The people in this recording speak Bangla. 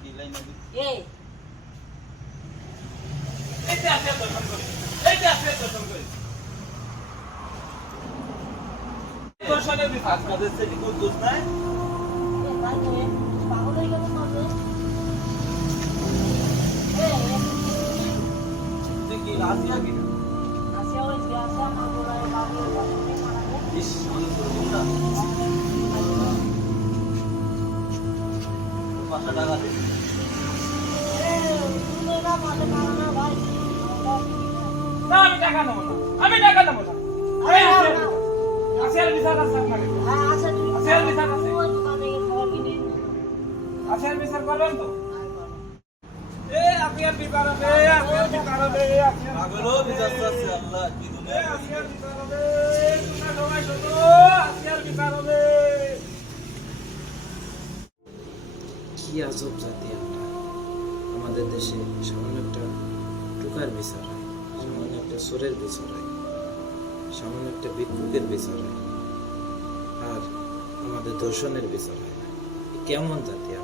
কি লাইন আছে এই এইটা আছে দর্শন করি এইটা আছে দর্শন করি দর্শনের বিভাগ আপনাদের সেটি কোন দোষ নাই ভাই তো পাগল হয়ে গেল না কি রাজিয়া কি আসে ওই যে আসে আমার বড় বাবু বাবুকে মারা গেল ইস অনেক বড় না 500 টাকা দে তুই না মারলে মারা না ভাই না আমি টাকা নেবো না আমি টাকা নেবো না আসিয়ার বিচার আছে আপনাকে হ্যাঁ আচ্ছা তুই আসিয়ার বিচার আছে ওই দোকানে গিয়ে খাবার কিনে আসিয়ার বিচার করবেন তো এ আসিয়ার বিচার হবে আসিয়ার বিচার হবে পাগল ও বিচার আছে আল্লাহ কি দুনিয়া আসিয়ার বিচার হবে তোমরা সবাই শোনো আসিয়ার বিচার হবে কি আজব জাতি আমরা আমাদের দেশে সামান্য একটা টুকার বিচার হয় সামান্য একটা চোরের বিচার হয় সামান্য একটা ভিক্ষুকের বিচার হয় আর আমাদের ধর্ষণের বিচার হয় না কেমন জাতি আমরা